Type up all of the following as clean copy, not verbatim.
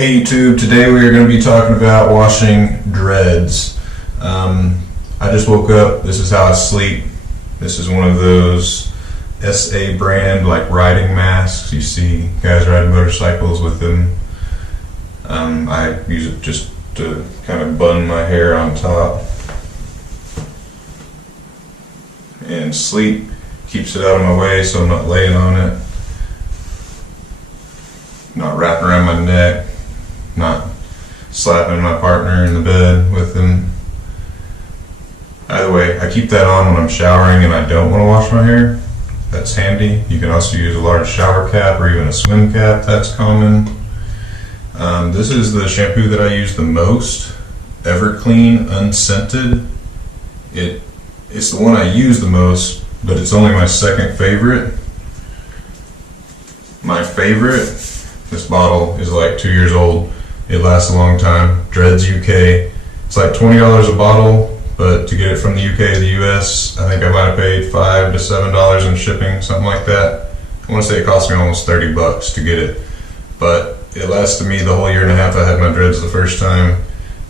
Hey YouTube, today we are going to be talking about washing dreads. I just woke up. This is how I sleep. This is one of those SA brand like riding masks. You see guys riding motorcycles with them. I use it just to kind of bun my hair on top. And sleep keeps it out of my way so I'm not laying on it. Not wrapping around my neck. Not slapping my partner in the bed with them. Either way, I keep that on when I'm showering and I don't want to wash my hair. That's handy. You can also use a large shower cap or even a swim cap. That's common. This is the shampoo that I use the most. Everclean Unscented. It's the one I use the most, but it's only my second favorite. My favorite, this bottle is like 2 years old. It lasts a long time. Dreads UK. It's like $20 a bottle, but to get it from the UK to the US, I think I might have paid $5 to $7 in shipping, something like that. I want to say it cost me almost 30 bucks to get it, but it lasted me the whole year and a half I had my dreads the first time,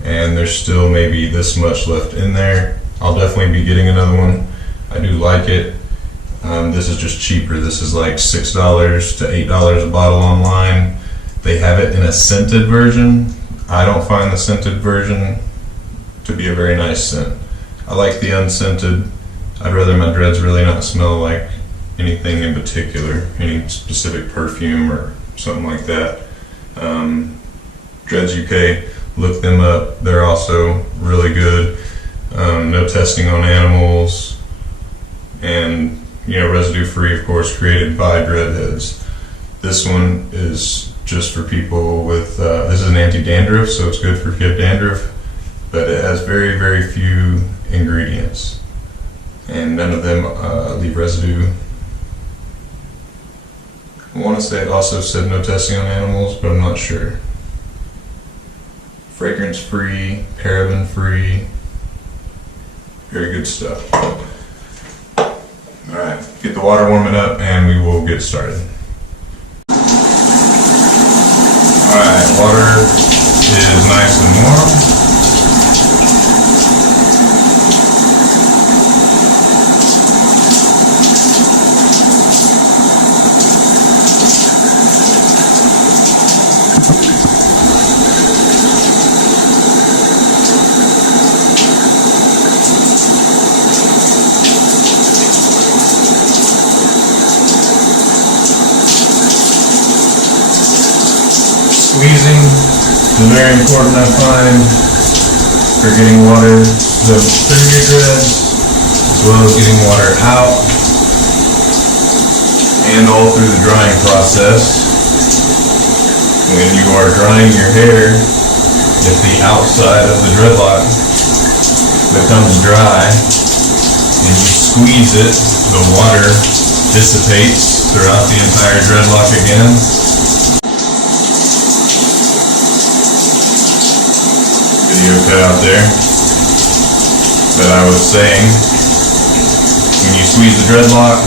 and there's still maybe this much left in there. I'll definitely be getting another one. I do like it. This is just cheaper. This is like $6 to $8 a bottle online. They have it in a scented version. I don't find the scented version to be a very nice scent. I like the unscented. I'd rather my dreads really not smell like anything in particular, any specific perfume or something like that. Dreads UK, look them up. They're also really good. No testing on animals, and residue free, of course, created by dreadheads. This one is just for people with, this is an anti-dandruff, so it's good for if you have dandruff, but it has very, very few ingredients, and none of them leave residue. I want to say it also said no testing on animals, but I'm not sure. Fragrance free, paraben free, very good stuff. Alright, get the water warming up and we will get started. Alright, water is nice and warm. Squeezing is very important, I find, for getting water through your dreads, as well as getting water out, and all through the drying process. When you are drying your hair, if the outside of the dreadlock becomes dry and you squeeze it, the water dissipates throughout the entire dreadlock again. Video cut out there, but I was saying, when you squeeze the dreadlock,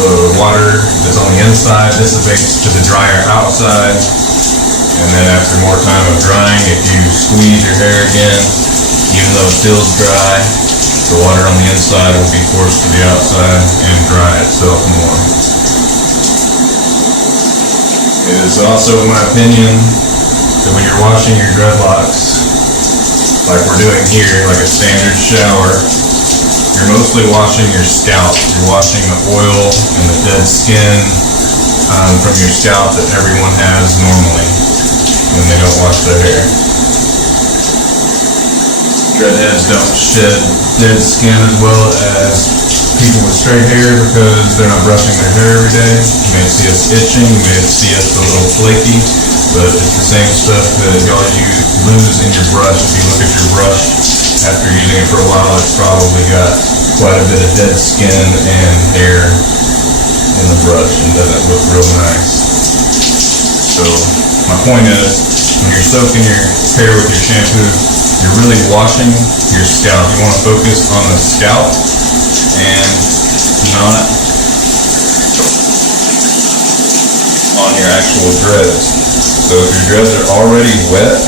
the water that's on the inside dissipates to the drier outside, and then after more time of drying, if you squeeze your hair again, even though it feels dry, the water on the inside will be forced to the outside and dry itself more. It is also, in my opinion, that when you're washing your dreadlocks, like we're doing here, like a standard shower, you're mostly washing your scalp. You're washing the oil and the dead skin from your scalp that everyone has normally when they don't wash their hair. Dreadheads don't shed dead skin as well as people with straight hair because they're not brushing their hair every day. You may see us itching, you may see us a little flaky, but it's the same stuff that y'all lose in your brush. If you look at your brush after using it for a while, it's probably got quite a bit of dead skin and hair in the brush and doesn't look real nice. So my point is, when you're soaking your hair with your shampoo, you're really washing your scalp. You want to focus on the scalp and not on your actual dreads. So if your dreads are already wet,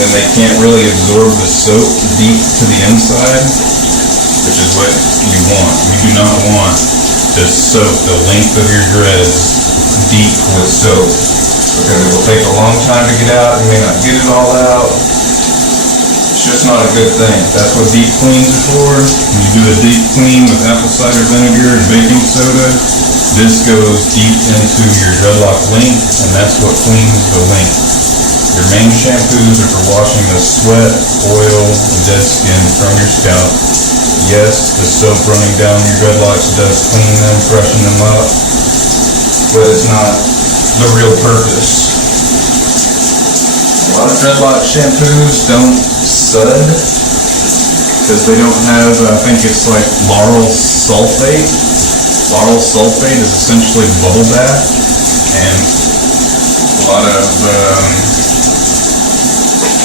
then they can't really absorb the soap deep to the inside, which is what you want. You do not want to soak the length of your dreads deep with soap, because it will take a long time to get out. You may not get it all out. It's just not a good thing. That's what deep cleans are for. When you do a deep clean with apple cider vinegar and baking soda, this goes deep into your dreadlock length, and that's what cleans the length. Your main shampoos are for washing the sweat, oil, and dead skin from your scalp. Yes, the soap running down your dreadlocks does clean them, freshen them up, but it's not the real purpose. A lot of dreadlock shampoos don't sud because they don't have, I think it's like lauryl sulfate. Lauryl sulfate is essentially bubble bath, and a lot of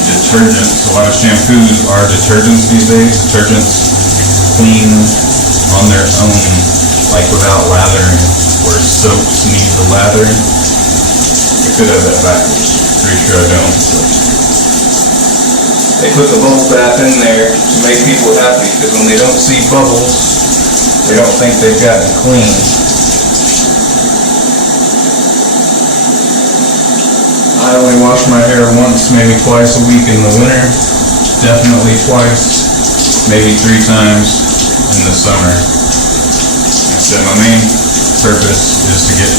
detergents, a lot of shampoos are detergents these days. Detergents clean on their own, like without lathering, where soaps need the lather. I could have that backwards. Pretty sure I don't. They put the bubble bath in there to make people happy, because when they don't see bubbles, they don't think they've gotten clean. I only wash my hair once, maybe twice a week in the winter. Definitely twice, maybe 3 times in the summer. Like I said, my main purpose is to get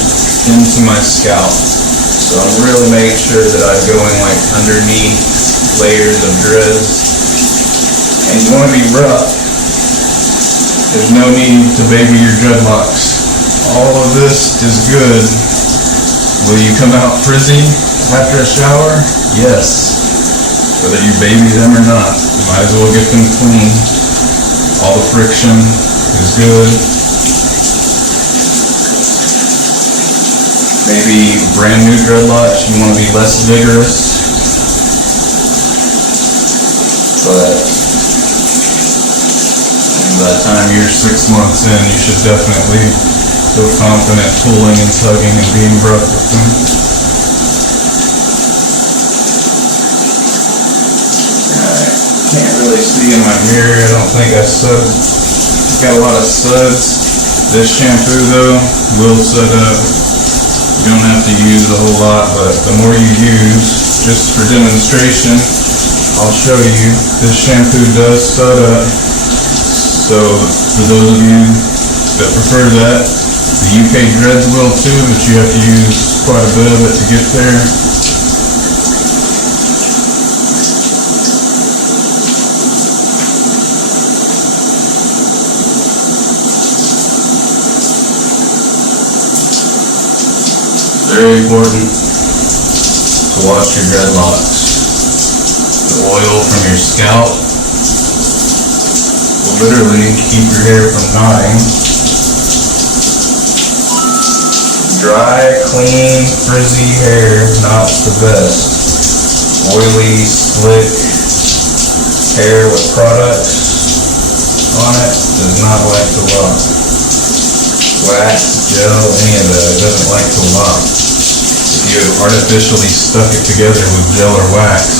into my scalp. So I'm really making sure that I'm going like underneath layers of dreads. And you want to be rough. There's no need to baby your dreadlocks. All of this is good. Will you come out frizzy after a shower? Yes. Whether you baby them or not, you might as well get them clean. All the friction is good. Maybe brand new dreadlocks, you want to be less vigorous. But by the time you're 6 months in, you should definitely feel confident pulling and tugging and being rough with them. Can't really see in my mirror. I don't think I sud. Got a lot of suds. This shampoo though will sud up. You don't have to use a whole lot, but the more you use, just for demonstration, I'll show you. This shampoo does sud up. So for those of you that prefer that, the UK dreads will too, but you have to use quite a bit of it to get there. Very important to wash your dreadlocks. The oil from your scalp will literally keep your hair from knotting. Dry, clean, frizzy hair, not the best. Oily, slick hair with products on it does not like to lock. Wax, gel, any of that, it doesn't like to lock. If you artificially stuck it together with gel or wax,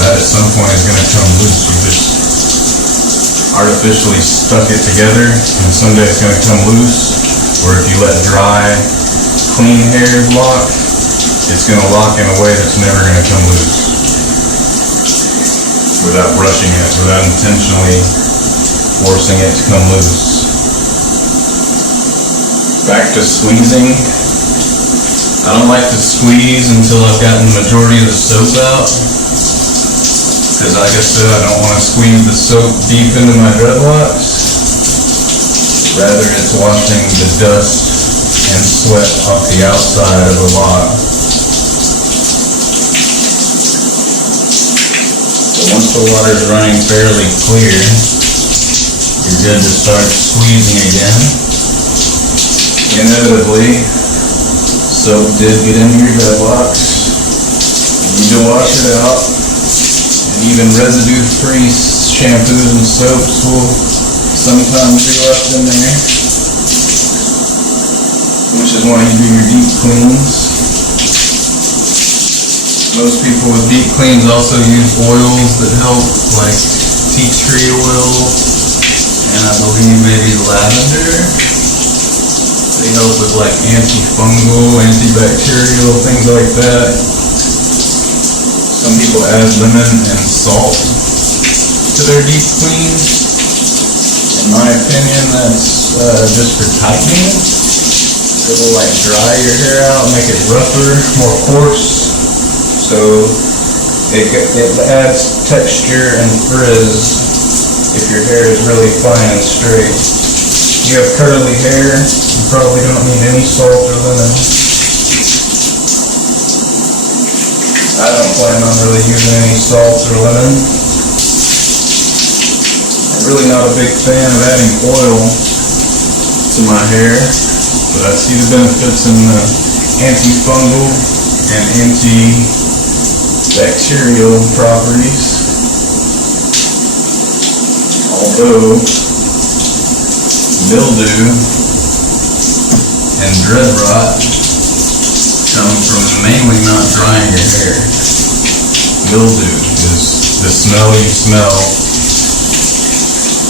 that at some point is going to come loose. You just artificially stuck it together and someday it's going to come loose. Or if you let dry, clean hair lock, it's going to lock in a way that's never going to come loose without brushing it, without intentionally forcing it to come loose. Back to squeezing. I don't like to squeeze until I've gotten the majority of the soap out, because like I said, I don't want to squeeze the soap deep into my dreadlocks. Rather, it's washing the dust and sweat off the outside of the lock. So once the water is running fairly clear, you're good to start squeezing again. Inevitably, soap did get into your dreadlocks. You need to wash it out. And even residue-free shampoos and soaps will sometimes be left in there, which is why you do your deep cleans. Most people with deep cleans also use oils that help, like tea tree oil, and I believe maybe lavender. They help with like antifungal, antibacterial, things like that. Some people add lemon and salt to their deep cleans. In my opinion, that's just for tightening. It'll like dry your hair out, make it rougher, more coarse. So it adds texture and frizz if your hair is really fine and straight. If you have curly hair, you probably don't need any salt or lemon. I don't plan on really using any salt or lemon. I'm really not a big fan of adding oil to my hair, but I see the benefits in the antifungal and antibacterial properties. Although mildew and dread rot come from mainly not drying your hair. Mildew is the smell you smell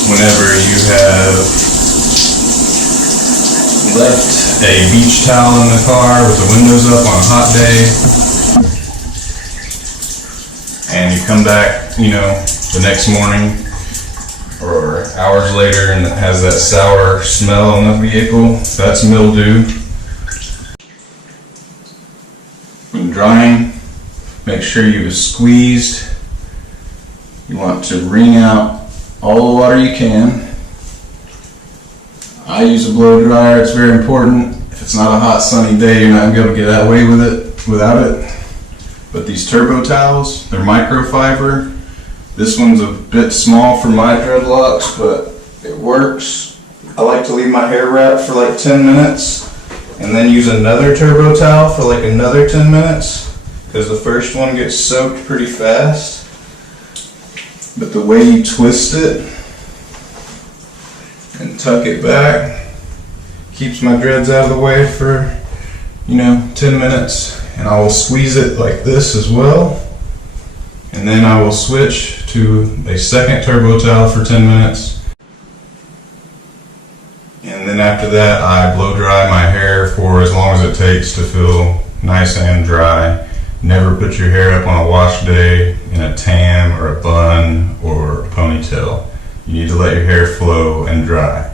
whenever you have left a beach towel in the car with the windows up on a hot day, and you come back, the next morning or hours later and it has that sour smell in the vehicle. That's mildew. When drying, make sure you have squeezed. You want to wring out all the water you can. I use a blow dryer. It's very important. If it's not a hot sunny day, you're not going to be able to get away with it without it. But these turbo towels, they're microfiber. This one's a bit small for my dreadlocks, but it works. I like to leave my hair wrapped for like 10 minutes and then use another turbo towel for like another 10 minutes because the first one gets soaked pretty fast. But the way you twist it and tuck it back keeps my dreads out of the way for 10 minutes, and I will squeeze it like this as well, and then I will switch to a second turbo towel for 10 minutes, and then after that I blow dry my hair for as long as it takes to feel nice and dry. Never put your hair up on a wash day in a tam or a bun or a ponytail. You need to let your hair flow and dry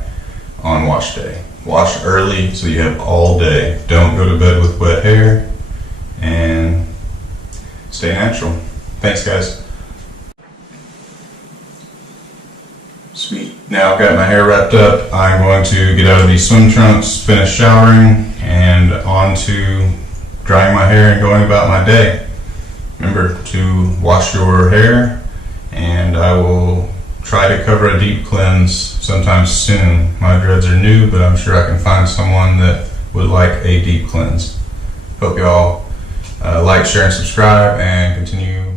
on wash day. Wash early so you have all day. Don't go to bed with wet hair, and stay natural. Thanks, guys. Sweet. Now I've got my hair wrapped up. I'm going to get out of these swim trunks, finish showering, and on to drying my hair and going about my day. Remember to wash your hair, and I will try to cover a deep cleanse sometime soon. My dreads are new, but I'm sure I can find someone that would like a deep cleanse. Hope y'all like, share, and subscribe, and continue